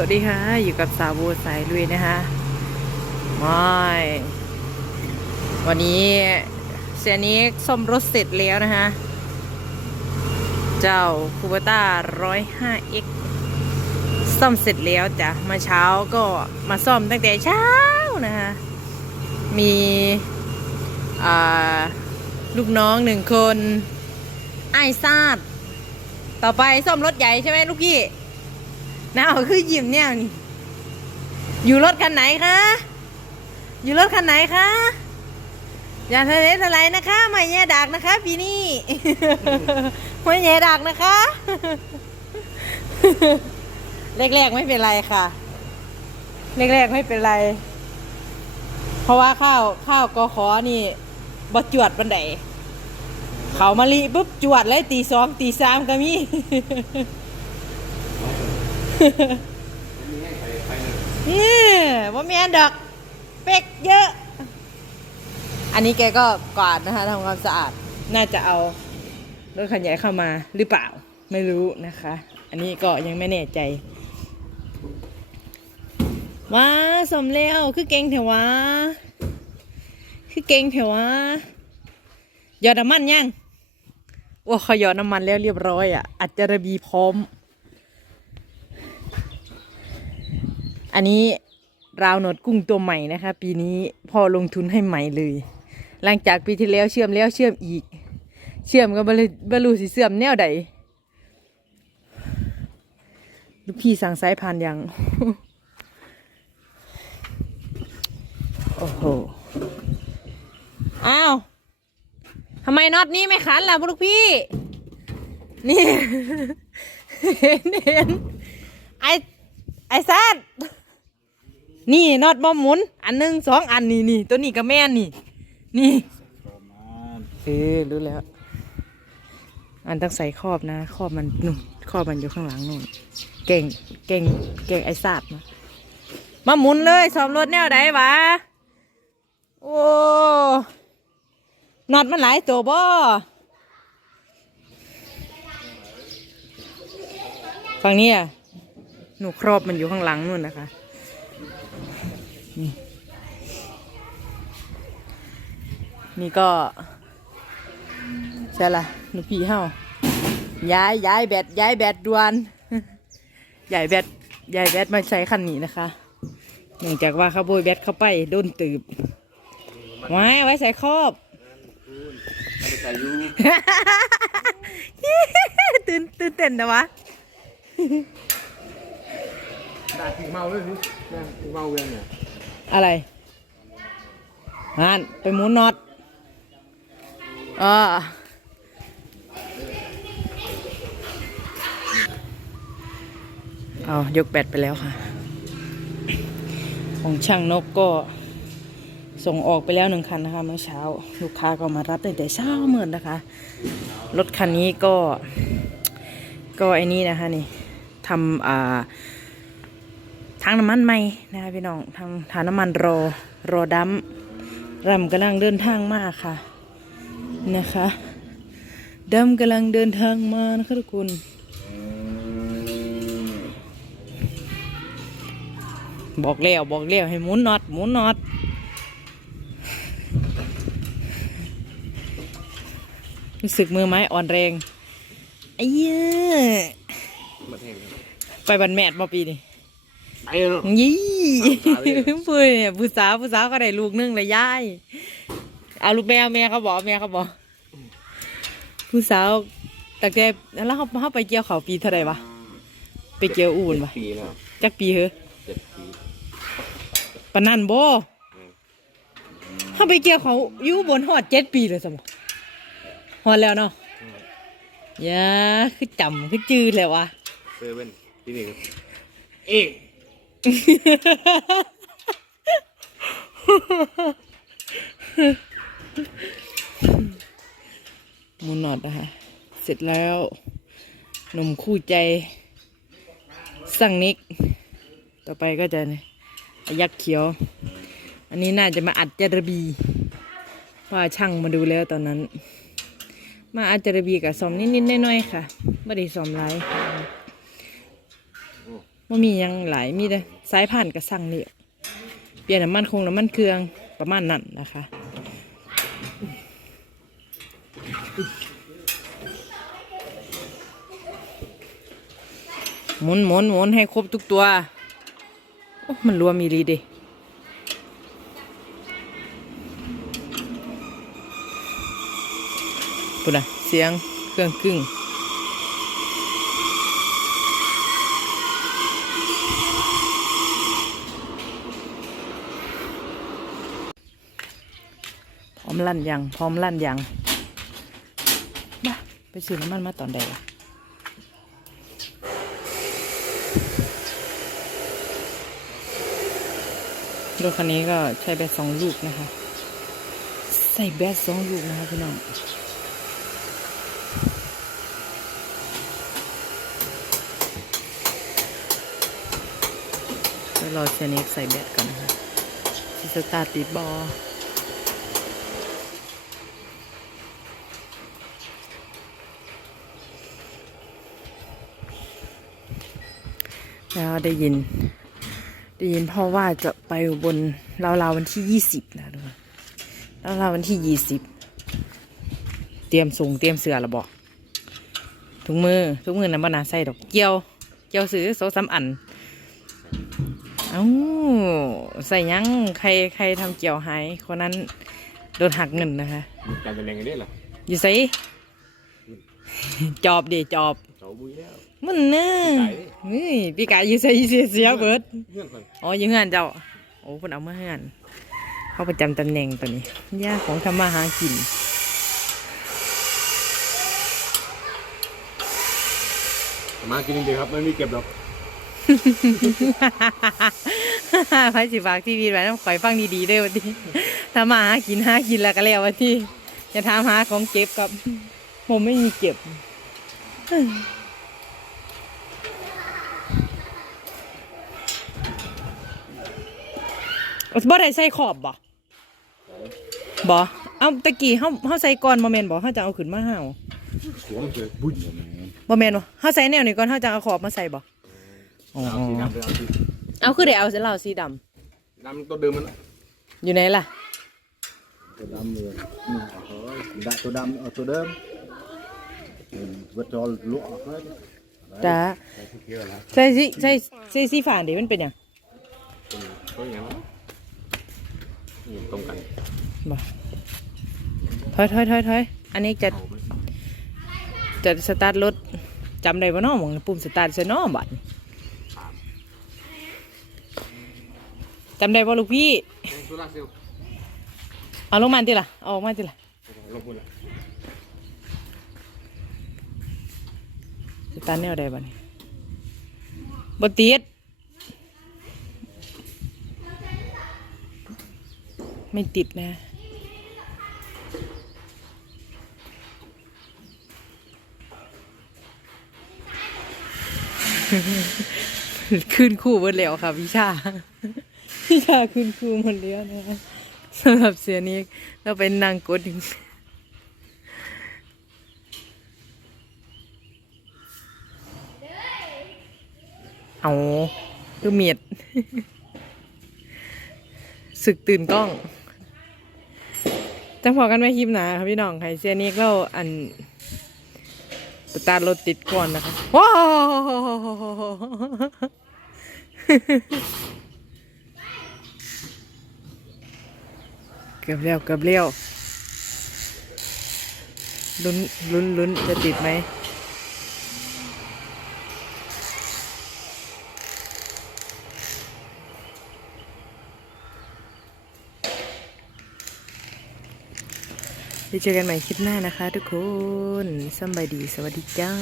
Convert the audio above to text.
วัสดีค่ะ อยู่กับสาวโบสายลุยนะคะไม่วันนี้เสียนี้ซ่อมรถเสร็จแล้วนะคะ เจ้าคูบต้าร้อยห้าเอ็กซ่อมเสร็จแล้วจ้ะมาเช้าก็มาซ่อมตั้งแต่เช้านะคะ มีลูกน้องหนึ่งคนไอ้ซาด ต่อไปซ่อมรถใหญ่ใช่ไหมลูกพี่ น้าคือยิ้มเนี่ยนี่ อยู่รถคันไหนคะ อยู่รถคันไหนคะ อย่าทะเลทลายนะคะ ไม่แย่ดักนะคะปีนี้ ไม่แย่ดักนะคะ แรกๆไม่เป็นไรค่ะ แรกๆไม่เป็นไร เพราะว่าข้าวข้าวกอขอนี่บจวดบันไดเขามาลีปุ๊บจวดเลยตีสองตีสามก็มี นี่ว่าแม่นดอกเป็กเยอะ อันนี้แกก็กวาดนะคะทำความสะอาด น่าจะเอารถคันใหญ่เข้ามาหรือเปล่า ไม่รู้นะคะ อันนี้ก็ยังไม่แน่ใจมาสมแล้วคือเก่งเถอะวะคือเก่งเถอะวะยอดน้ำมันยังว่าเขายอดน้ำมันแล้วเรียบร้อยอะอัจจะระบีพร้อม อันนี้ราวหนดกุ้งตัวใหม่นะคะ ปีนี้พ่อลงทุนให้ใหม่เลย หลังจากปีที่แล้วเชื่อมแล้วเชื่อมอีก เชื่อมก็บรบรรลุสิเสื่อมแนวใดลูกพี่สั่งสายพานยังโอ้โหอ้าวทำไมน็อตนี้ไม่ขันล่ะลูกพี่ นี่ เห็นเห็นไอไอแซด นี่น็อตบอมหมุน อันหนึ่งสองอันนี่นี่ตัวนี้ก็แม่นนี่ นี่เออรู้แล้ว อันต้องใส่ครอบนะครอบมันนู่นครอบมันอยู่ข้างหลังนู่นเก่งเก่งเก่งไอ้ซาดมามาหมุนเลยสอบรถแนวไหนวะโอ้น็อตมันหลายตัวบ่ฝั่งนี้อะหนูครอบมันอยู่ข้างหลังนู่นนะคะ นี่ นี่ก็ใช่ละหนูพี่เฮาย้ายย้ายแบตย้ายแบตด่วนย้ายแบตย้ายแบตมาใช้คันนี้นะคะเนื่องจากว่าเขาโบยแบตเข้าไปโดนตืบไว้ไว้ใส่ครอบตื่นตื่นเต้นนะวะด่าถึงเมาเลยสิด่าถึงเมาเวียนเนี่ย อะไรงานไปหมุนน็อตอ่าเอายกแบตไปแล้วค่ะ ของช่างนกก็ส่งออกไปแล้วหนึ่งคันนะคะ เมื่อเช้า ลูกค้าก็มารับตั้งแต่เช้าเหมือนนะคะ รถคันนี้ก็ ก็ไอ้นี่นะคะนี่ทำอ่า ทางน้ำมันใหม่นะคะพี่น้องทางทางน้ำมันรอรอดัมรำกำลังเดินทางมาค่ะนะคะดัมกำลังเดินทางมานะคะทุกคนบอกแล้วบอกแล้วให้หมุนน็อตหมุนน็อตรู้สึกมือไม้อ่อนแรงไอ้เหี้ยมาแทงไปบันแมดมาปีนี้ ไปเนาะ ยี่เอาเลย พูดเนี่ยผู้สาวผู้สาวก็ได้ลูกนึงเลยยาย เอาลูกแมวแม่เขาบอกแม่เขาบอกผู้สาวแต่แกแล้วเขาเขาไปเกี่ยวเขาปีเท่าไหร่วะไปเกี่ยวอูนวะปีแล้วจักปีเหรอเจ็ดปีปานนันบ่เขาไปเกี่ยวเขาอยู่บนหอดเจ็ดปีเลยสมหอดแล้วเนาะอย่าคือจำคือจืดเลยวะเซเว่นที่นี่ครับเอ๊ะห มูนอดนะคะ เสร็จแล้วหนุ่มคู่ใจ สั่งนิก ต่อไปก็จะเนี่ยยักษ์เขียว อันนี้น่าจะมาอัดจารบีเพราะว่าช่างมาดูแล้วตอนนั้น มาอัดจารบีกับซอมนิดๆน้อยๆค่ะไม่ได้ซอมไร ว่ามียังหลายมีแต่สายผ่านกระสั่งนี่เปลี่ยนน้ำมันคงน้ำมันเครื่องประมาณนั้นนะคะหมุนหมุนหมุนให้ครบทุกตัว โอ้ มันรวมมีรีเดิปุ่นอะเสียงเครื่องกึ่ง มลั่นยังพร้อมลั่นยังมาไปซื้อน้ำมันมาตอนใดรถคันนี้ก็ใช้แบตสองลูกนะคะ ใส่แบตสองลูกนะคะพี่น้องรอเชนเน็กใส่แบตก่อนนะคะที่สตาร์ติดบอ แล้วได้ยิน ได้ยินพ่อว่าจะไปอุบนราวๆวันที่ยี่สิบนะทุกคนราวๆวันที่ยี่สิบเตรียมส่งเตรียมเสือละบอกถุงมือถุงมือน้ำบานาใส่ดอกเกี่ยวเกี่ยวซื้อโซซ้ำอันเอ้าใส่หยังใครใครทำเกี่ยวหายคนนั้นโดนหักเงินนะคะจำเป็นแรงกันได้หรออยู่ใส่จอบเดจอบเจ้าบุ้ยแล้ว มันเนื้อนี่พี่กายอยู่ใส่เสียเสียเบิดเพื่อนคนอ๋ออยังเฮือนเจ้า โอ้คนเอามาเฮือนเขาประจำตำแหน่งตัวนี้ย่าของทำมาหากินมากินเดียวครับไม่มีเก็บหรอกไพ่สิบากที่วีไว้ต้องคอยฟังดีๆเด้วยวันที่ทำมาหากินหากินแล้วก็แล้ววันที่จะถามหาของเก็บกับผมไม่มีเก็บ บ่ได้ใส่ขอบบ่บ่เอาตะกี้เฮาเฮาใส่ก่อนบ่แม่นบ่เฮาจะเอาขึ้นมาเฮาสวมเลยบุ้ยบ่แม่นบ่เฮาใส่แนวนี้ก่อนเฮาจะเอาขอบมาใส่บ่อ๋อเอาสีดำเลยเอาสีเอาคือได้เอาเส้นเหล้าสีดำดำตัวเดิมมันอยู่ไหนล่ะ ตัวดำเลยนี่เอาเฮ้ยได้ตัวดำเอาตัวเดิมวัดจอลวกเฮ้ยจ้าเยอะแล้วใส่สีใส่ใส่สีฟ้าดิมันเป็นหยัง ตัวอย่างนั้น นี่ตรงกันบ่ถอยถอยถอยถอยอันนี้จะเอาไหมจะสตาร์ทรถจำได้บ่เนาะหมองปุ่มสตาร์ทใส่เนาะบัดจำได้บ่ลูกพี่โซล่าเซลล์เอาลงมาติล่ะเอาออกมาติล่ะลงพูดเลยสตาร์ทแนวใดบัดนี้บ่ติด ไม่ติดนะขึ้นคู่หมดแล้วค่ะพี่ชาพี่ชาขึ้นคู่หมดแล้วนะสำหรับเสียนี้เราเป็นนางกดหนึ่งเอาคือเมียดศึกตื่นกล้อง จังพอกันไม่คลิปหนาครับพี่น้องใครเสียนี้เราอันสตาร์รถติดก่อนนะคะว้าวเกือบเร็วเกือบเร็วลุ้นลุ้นลุ้นจะติดไหม เจอกันใหม่คลิปหน้านะคะทุกคนสบายดี สวัสดีจ้า